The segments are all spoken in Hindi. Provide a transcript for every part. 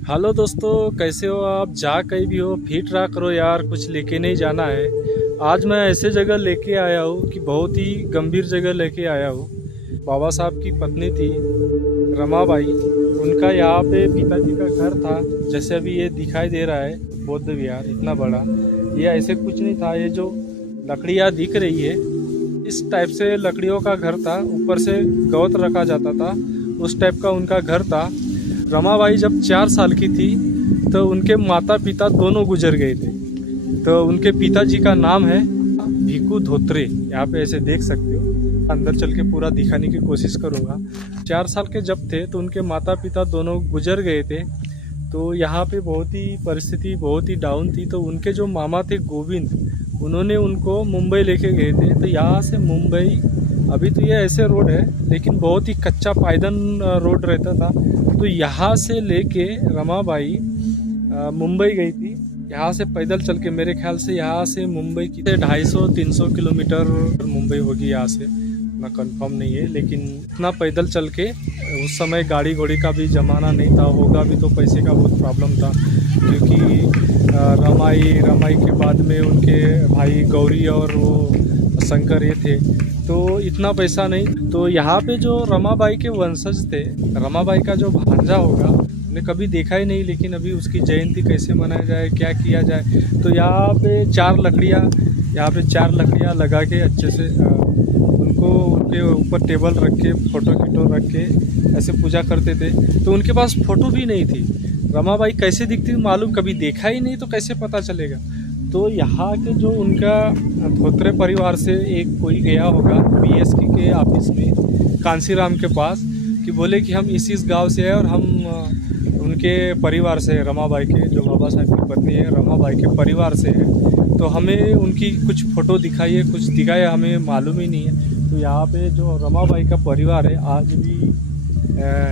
हेलो दोस्तों, कैसे हो आप? जहाँ कहीं भी हो फिट रहा करो यार, कुछ लेके नहीं जाना है। आज मैं ऐसे जगह लेके आया हूँ कि बहुत ही गंभीर जगह लेके आया हूँ। बाबा साहब की पत्नी थी रमाबाई, उनका यहाँ पे पिताजी का घर था। जैसे अभी ये दिखाई दे रहा है बौद्ध विहार इतना बड़ा, ये ऐसे कुछ नहीं था। ये जो लकड़ियाँ दिख रही है इस टाइप से लकड़ियों का घर था, ऊपर से गौत रखा जाता था, उस टाइप का उनका घर था। रमाबाई जब 4 साल की थी तो उनके माता पिता दोनों गुजर गए थे। तो उनके पिताजी का नाम है भीखू धोत्रे, यहाँ पे ऐसे देख सकते हो। अंदर चल के पूरा दिखाने की कोशिश करूँगा। 4 साल के जब थे तो उनके माता पिता दोनों गुजर गए थे। तो यहाँ पे बहुत ही परिस्थिति बहुत ही डाउन थी। तो उनके जो मामा थे गोविंद, उन्होंने उनको मुंबई लेके गए थे। तो यहाँ से मुंबई, अभी तो ये ऐसे रोड है लेकिन बहुत ही कच्चा पायदन रोड रहता था। तो यहाँ से लेके रमाबाई मुंबई गई थी। यहाँ से पैदल चल के, मेरे ख्याल से यहाँ से मुंबई की 250-300 किलोमीटर मुंबई होगी यहाँ से, ना कंफर्म नहीं है। लेकिन इतना पैदल चल के, उस समय गाड़ी घोड़ी का भी ज़माना नहीं था, होगा भी तो पैसे का बहुत प्रॉब्लम था। क्योंकि रमाई के बाद में उनके भाई गौरी और वो शंकर ये थे, तो इतना पैसा नहीं। तो यहाँ पे जो रमाबाई के वंशज थे, रमाबाई का जो भांजा होगा, हमने कभी देखा ही नहीं। लेकिन अभी उसकी जयंती कैसे मनाया जाए, क्या किया जाए, तो यहाँ पे 4 लकड़ियाँ लगा के अच्छे से उनको उनके ऊपर टेबल रख के फ़ोटो कीटो रख के ऐसे पूजा करते थे। तो उनके पास फ़ोटो भी नहीं थी। रमाबाई कैसे दिखती मालूम, कभी देखा ही नहीं तो कैसे पता चलेगा। तो यहाँ के जो उनका धोत्रे परिवार से एक कोई गया होगा बीएसके के ऑफिस में, कांसीराम के पास, कि बोले कि हम इस गांव से हैं और हम उनके परिवार से हैं, रमाबाई के जो बाबा साहब की पत्नी है रमाबाई के परिवार से हैं। तो हमें उनकी कुछ फ़ोटो दिखाइए, कुछ दिखाए, हमें मालूम ही नहीं है। तो यहाँ पे जो रमाबाई का परिवार है आज भी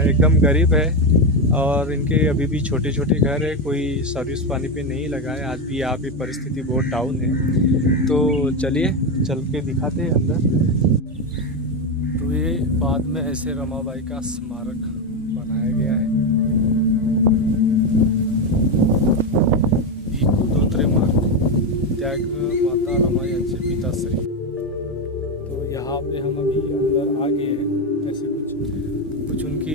एकदम गरीब है, और इनके अभी भी छोटे छोटे घर है, कोई सर्विस पानी पे नहीं लगा है। आज भी यहाँ पे परिस्थिति बहुत डाउन है। तो चलिए चल के दिखाते हैं अंदर। तो ये बाद में ऐसे रमाबाई का स्मारक बनाया गया है, भीखू धोत्रे मार्ग, त्याग माता रमा यांचे पिताश्री। तो यहाँ पे हम अभी अंदर आ गए हैं। ऐसे कुछ उनकी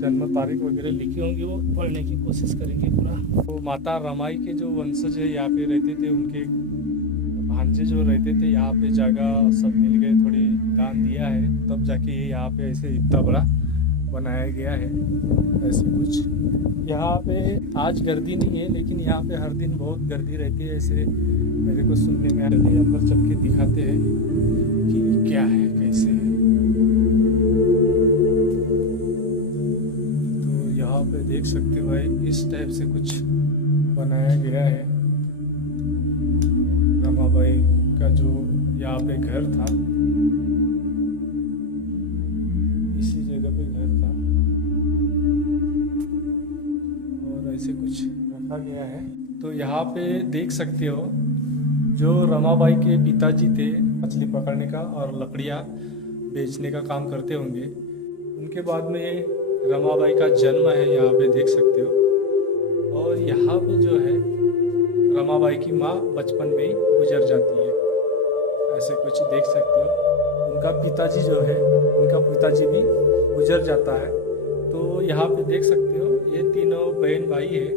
जन्म तारीख वगैरह लिखी होंगी, वो पढ़ने की कोशिश करेंगे पूरा। तो माता रमाई के जो वंशज है यहाँ पे रहते थे, उनके भांजे जो रहते थे, यहाँ पे जगह सब मिल गए, थोड़ी दान दिया है, तब जाके ये यहाँ पे ऐसे इतना बड़ा बनाया गया है। ऐसे कुछ यहाँ पे आज गर्दी नहीं है, लेकिन यहाँ पे हर दिन बहुत गर्दी रहती है, ऐसे मेरे को सुनने में आया। अंदर चल के दिखाते हैं कि क्या है, कैसे है। पे देख सकते हो भाई, इस टाइप से कुछ बनाया गया है। रमाबाई का जो यहाँ पे घर था, इसी जगह पे घर था, और ऐसे कुछ रखा गया है। तो यहाँ पे देख सकते हो जो रमाबाई के पिताजी थे, मछली पकड़ने का और लकड़ियाँ बेचने का काम करते होंगे। उनके बाद में रमाबाई का जन्म है, यहाँ पे देख सकते हो। और यहाँ पे जो है रमाबाई की माँ बचपन में ही गुजर जाती है, ऐसे कुछ देख सकते हो। उनका पिताजी जो है, उनका पिताजी भी गुजर जाता है। तो यहाँ पे देख सकते हो ये तीनों बहन भाई है,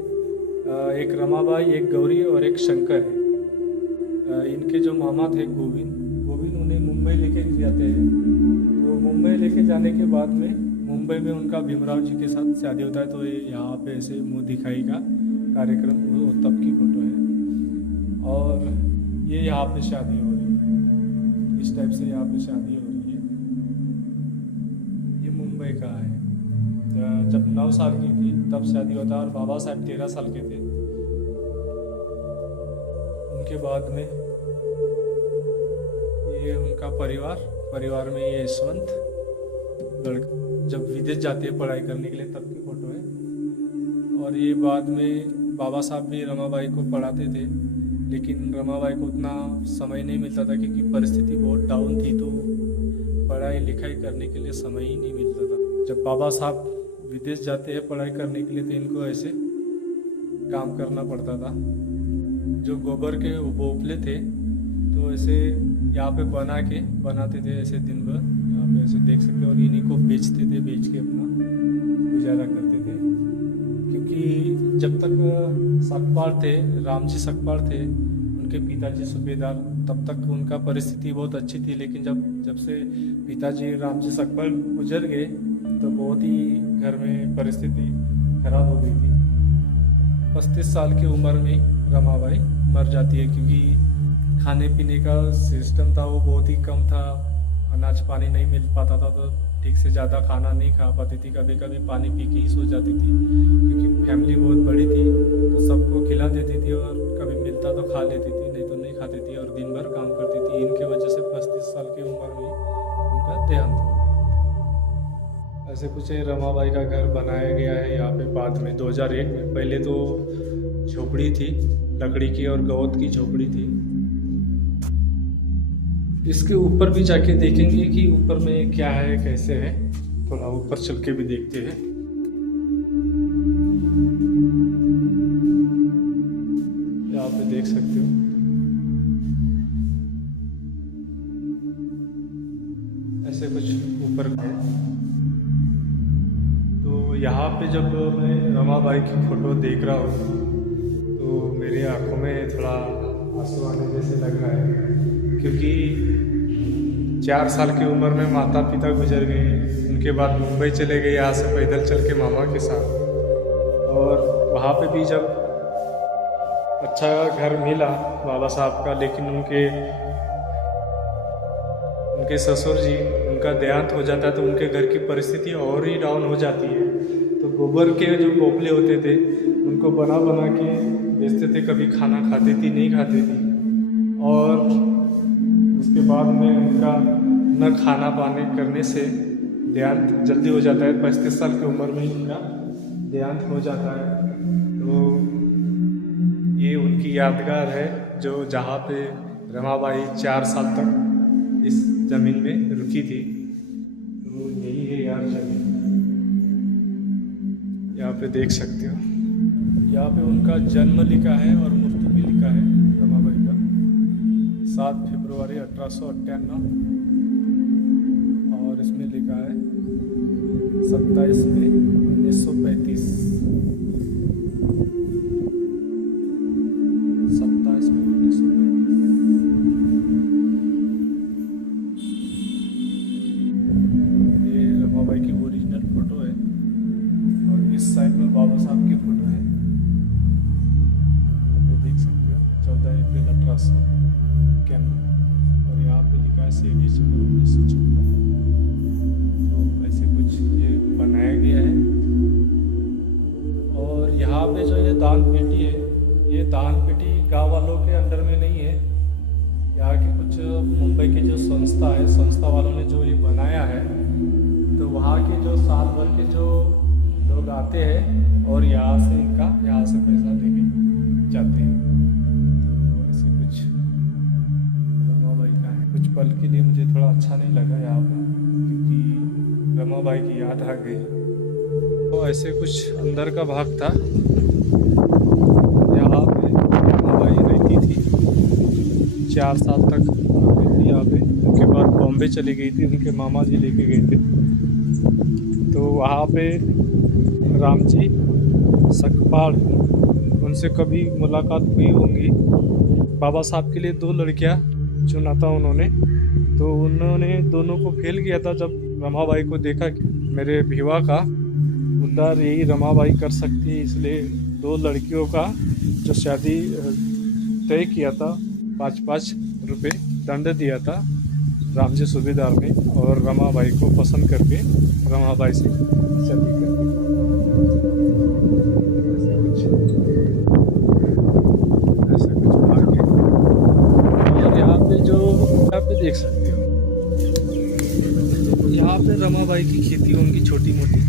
एक रमाबाई, एक गौरी और एक शंकर है। इनके जो मामा थे गोविंद उन्हें मुंबई लेके जाते हैं। तो मुंबई लेके जाने के बाद में मुंबई में उनका भीमराव जी के साथ शादी होता है। तो ये यहाँ पे ऐसे मुंह दिखाई का कार्यक्रम, वो तब की फोटो है। और ये यहाँ पे शादी हो रही है, इस टाइप से यहाँ पे शादी हो रही है। ये मुंबई का है। जब 9 साल की थी तब शादी होता है, और बाबा साहब 13 साल के थे। उनके बाद में ये उनका परिवार में ये यशवंत लड़का जब विदेश जाते हैं पढ़ाई करने के लिए, तब की फ़ोटो है। और ये बाद में बाबा साहब भी रमाबाई को पढ़ाते थे, लेकिन रमाबाई को उतना समय नहीं मिलता था क्योंकि परिस्थिति बहुत डाउन थी। तो पढ़ाई लिखाई करने के लिए समय ही नहीं मिलता था। जब बाबा साहब विदेश जाते हैं पढ़ाई करने के लिए तो इनको ऐसे काम करना पड़ता था। जो गोबर के बोपले थे तो ऐसे यहाँ पे बनाते थे ऐसे दिन भर, यहाँ पे ऐसे देख सकते हो। और इन्हीं को बेचते थे, बेच के अपना गुजारा करते थे। क्योंकि जब तक सकपाल थे, रामजी सकपाल थे, उनके पिताजी सूबेदार, तब तक उनका परिस्थिति बहुत अच्छी थी। लेकिन जब से पिताजी रामजी सकपाल गुजर गए तो बहुत ही घर में परिस्थिति खराब हो गई थी। 35 साल की उम्र में रमाबाई मर जाती है, क्योंकि खाने पीने का सिस्टम था वो बहुत ही कम था। अनाज पानी नहीं मिल पाता था तो ठीक से ज़्यादा खाना नहीं खा पाती थी। कभी कभी पानी पी के ही सो जाती थी, क्योंकि फैमिली बहुत बड़ी थी तो सबको खिला देती थी। और कभी मिलता तो खा लेती थी, नहीं तो नहीं खाती थी। और दिन भर काम करती थी। इनके वजह से 35 साल की उम्र में उनका देहांत हो गया। ऐसे कुछ रमाबाई का घर बनाया गया है यहाँ पे बाद में 2001 में। पहले तो झोपड़ी थी, लकड़ी की और गौत की झोपड़ी थी। इसके ऊपर भी जाके देखेंगे कि ऊपर में क्या है, कैसे है। थोड़ा ऊपर चल के भी देखते हैं। यहाँ पे देख सकते हो, ऐसे कुछ ऊपर है। तो यहाँ पे जब मैं रमाबाई की फ़ोटो देख रहा हूँ तो मेरी आंखों में थोड़ा आंसू आने जैसे लग रहा है। क्योंकि 4 साल की उम्र में माता पिता गुजर गए। उनके बाद मुंबई चले गए यहाँ से पैदल चल के मामा के साथ। और वहाँ पे भी जब अच्छा घर मिला बाबा साहब का, लेकिन उनके ससुर जी, उनका देहांत हो जाता है तो उनके घर की परिस्थिति और ही डाउन हो जाती है। तो गोबर के जो बोपले होते थे उनको बना के बेचते थे। कभी खाना खाती थी, नहीं खाती थी। और उसके बाद में उनका न खाना पानी करने से देहांत जल्दी हो जाता है। 35 साल की उम्र में ही उनका देहांत हो जाता है। तो ये उनकी यादगार है, जो जहाँ पे रमाबाई 4 साल तक इस ज़मीन में रुकी थी। तो यही है यार जमीन, यहाँ पे देख सकते हो। यहाँ पे उनका जन्म लिखा है और मृत्यु भी लिखा है रमाबाई का। 7 फरवरी 1858 और इसमें लिखा है 27 मई 1935। 27 मई 1935। ये रमाबाई की ओरिजिनल फ़ोटो है। और इस साइड में बाबा साहब की फ़ोटो है, देख सकते हो। 14 अप्रैल 1851। और यहाँ पे लिखा है 6 दिसंबर 1954। तो ऐसे कुछ ये बनाया गया है। और यहाँ पे जो ये दान पेटी है, ये दान पेटी गांव वालों के अंडर में नहीं है। यहाँ के कुछ मुंबई के जो संस्था है, संस्था वालों ने जो ये बनाया है। तो वहाँ के जो साल भर के जो लोग आते हैं और यहाँ से पैसा लेके जाते हैं। तो ऐसे कुछ रमाबाई का है। कुछ पल के लिए मुझे थोड़ा अच्छा नहीं लगा यहाँ पर, क्योंकि रमाबाई की याद आ गई। तो ऐसे कुछ अंदर का भाग था। यहाँ पे रमाबाई रहती थी, 4 साल तक रहती थी यहाँ पे। उनके बाद बॉम्बे चली गई थी, उनके मामा जी लेके गए थे। तो वहाँ पे रामजी सकपाल, उनसे कभी मुलाकात हुई होंगी। बाबा साहब के लिए 2 लड़कियां चुना था उन्होंने। तो उन्होंने दोनों को फेल किया था। जब रमाबाई को देखा कि मेरे विवाह का उद्धार यही रमाबाई कर सकती है, इसलिए 2 लड़कियों का जो शादी तय किया था, 5-5 रुपये दंड दिया था रामजी सूबेदार ने। और रमाबाई को पसंद करके रमाबाई से शादी कर दी। ऐसा कुछ भाग्य। और यहाँ पे देख सकते हो, यहाँ पे रमाबाई की खेती होंगी छोटी मोटी।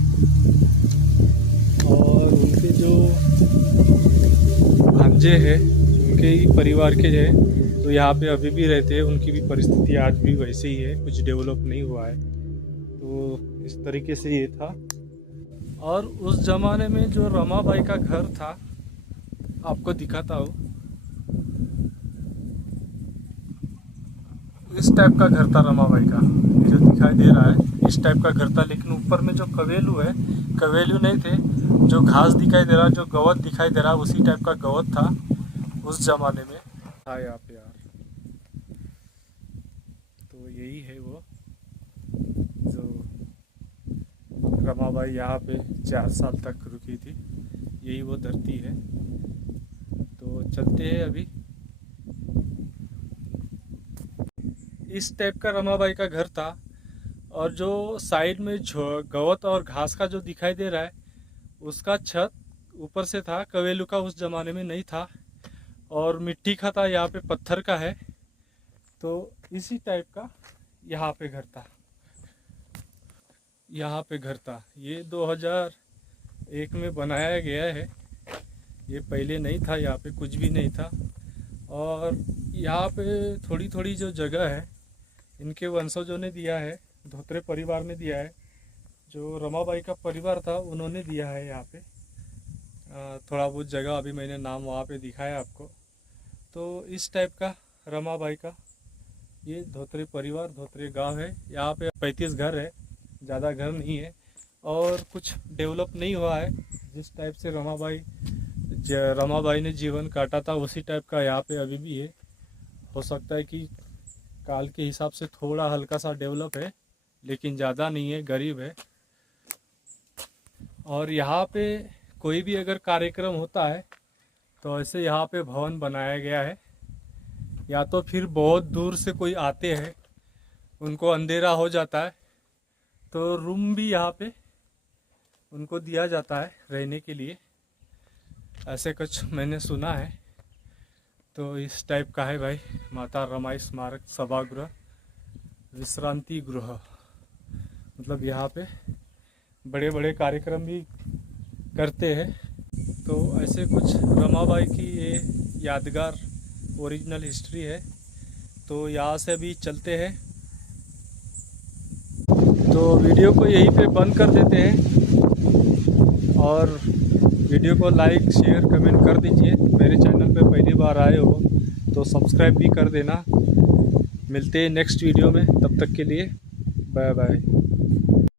और उनके जो भांजे हैं, उनके ही परिवार के हैं, तो यहाँ पे अभी भी रहते हैं। उनकी भी परिस्थिति आज भी वैसे ही है, कुछ डेवलप नहीं हुआ है। तो इस तरीके से ये था। और उस ज़माने में जो रमाबाई का घर था, आपको दिखाता हूँ, इस टाइप का घर था रमाबाई का। ये जो दिखाई दे रहा है इस टाइप का घर था, लेकिन ऊपर में जो कवेलू है, कवेलू नहीं थे, जो घास दिखाई दे रहा, जो गवत दिखाई दे रहा, उसी टाइप का गवत था उस ज़माने में था यहाँ पे यार। तो यही है वो जो रमाबाई यहाँ पे 4 साल तक रुकी थी, यही वो धरती है। तो चलते हैं अभी। इस टाइप का रमाबाई का घर था, और जो साइड में गवत और घास का जो दिखाई दे रहा है, उसका छत ऊपर से था, कवेलू का उस ज़माने में नहीं था, और मिट्टी का था, यहाँ पे पत्थर का है। तो इसी टाइप का यहाँ पे घर था, यहाँ पे घर था। ये 2001 में बनाया गया है, ये पहले नहीं था, यहाँ पे कुछ भी नहीं था। और यहाँ पे थोड़ी थोड़ी जो जगह है इनके वंशजों ने दिया है, धोत्रे परिवार ने दिया है, जो रमाबाई का परिवार था उन्होंने दिया है यहाँ पे थोड़ा बहुत जगह। अभी मैंने नाम वहाँ पे दिखाया आपको। तो इस टाइप का रमाबाई का ये धोत्रे परिवार, धोत्रे गांव है। यहाँ पे 35 घर है, ज़्यादा घर नहीं है, और कुछ डेवलप नहीं हुआ है। जिस टाइप से रमाबाई ने जीवन काटा था उसी टाइप का यहाँ पे अभी भी है। हो सकता है कि काल के हिसाब से थोड़ा हल्का सा डेवलप है, लेकिन ज़्यादा नहीं है, गरीब है। और यहाँ पे कोई भी अगर कार्यक्रम होता है तो ऐसे यहाँ पे भवन बनाया गया है, या तो फिर बहुत दूर से कोई आते हैं, उनको अंधेरा हो जाता है तो रूम भी यहाँ पे उनको दिया जाता है रहने के लिए, ऐसे कुछ मैंने सुना है। तो इस टाइप का है भाई माता रमाई स्मारक सभागृह विश्रांति गृह। मतलब यहाँ पे बड़े बड़े कार्यक्रम भी करते हैं। तो ऐसे कुछ रमाबाई की ये यादगार ओरिजिनल हिस्ट्री है। तो यहाँ से अभी चलते हैं, तो वीडियो को यहीं पे बंद कर देते हैं। और वीडियो को लाइक शेयर कमेंट कर दीजिए। मेरे चैनल पे पहली बार आए हो तो सब्सक्राइब भी कर देना। मिलते हैं नेक्स्ट वीडियो में, तब तक के लिए बाय बाय।